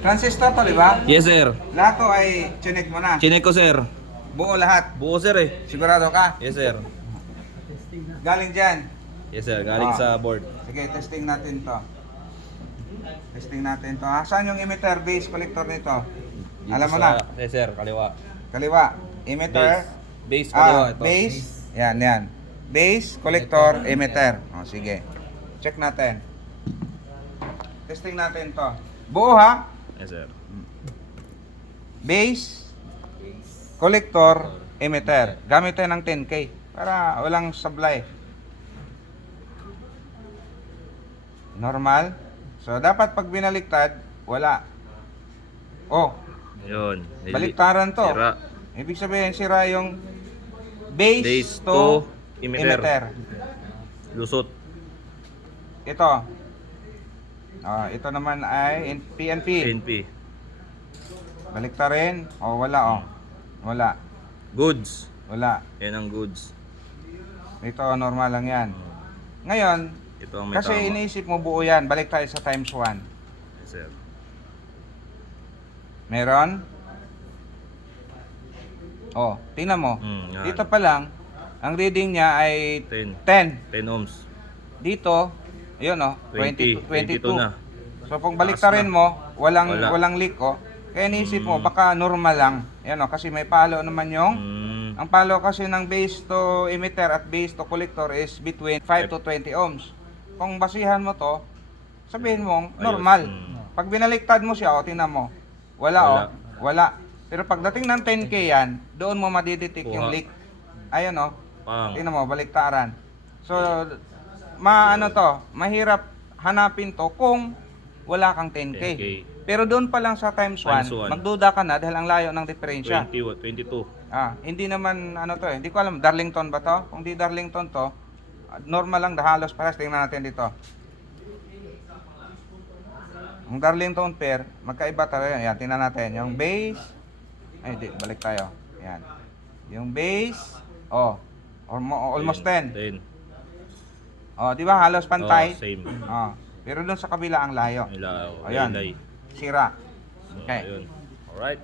Transistor to, di ba? Yes, sir. Lahat to ay chinek mo na. Chinek ko, sir. Buo lahat. Buo, sir eh. Sigurado ka? Yes, sir. Galing dyan. Yes, sir. Galing sa board. Sige, testing natin to. Testing natin to. Ha? Saan yung emitter base collector nito? Dito Alam mo na. Yes, sir. Kaliwa. Kaliwa. Emitter. Base kaliwa ito. Base. Yan, yan. Base, collector, emitter. O, sige. Check natin. Testing natin to. Buo ha? Yes, sir. Base, collector, emitter. Gamit tayo ng 10K para walang sablay. Normal. So, dapat pag binaliktad, wala. Oh, Yun. baliktaran to. Sira. Ibig sabihin, sira yung base, to emitter. Lusot. Ito. Ito naman ay PNP. PNP. Baliktarin. Wala. Wala. Goods. Wala. Yan ang goods. Ito, normal lang yan. Ngayon, Ito ang may kasi tama. iniisip mo buo yan. Balik tayo sa times 1. Yes, sir. Meron? Tingnan mo. Yan. Dito pa lang, ang reading niya ay 10. 10. 10 ohms. Dito, ayun 20. 22 na. So kung baliktarin mo, Wala. walang leak Kaya iniisip mo, baka normal lang. Ayan kasi may palo naman yung ang palo kasi ng base to emitter at base to collector is between 5 to 20 ohms. Kung basihan mo to, sabihin mo normal. Pag binaliktad mo siya, tingnan mo. Wala. Wala. Pero pagdating ng 10K yan, doon mo madidetect yung leak. Ayan Pang. tingnan mo, baliktaran. So, mahirap hanapin to kung wala kang 10K. 10K. Pero doon pa lang sa times 1, magduda ka na dahil ang layo ng diferensya. 22. Hindi naman hindi ko alam, Darlington ba to? Kung di Darlington to, normal lang, halos pares. Tingnan natin dito. Ang Darlington pair, magkaiba talaga. Yan, tingnan natin. Yung base, balik tayo. Yan. Yung base, almost 10. 10. Di ba halos pantay? Same. Pero doon sa kabila ang layo. Ilaw. Ayan. Sira. Okay. Okay. Ayun. Alright.